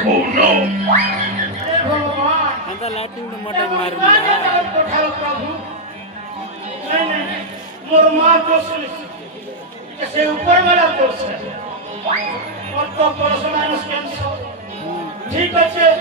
Oh no! Lighting तो मोटा मार मोर मां दोष से ऊपर वाला दोष है और तो परसों माइनस कैंसर ठीक है।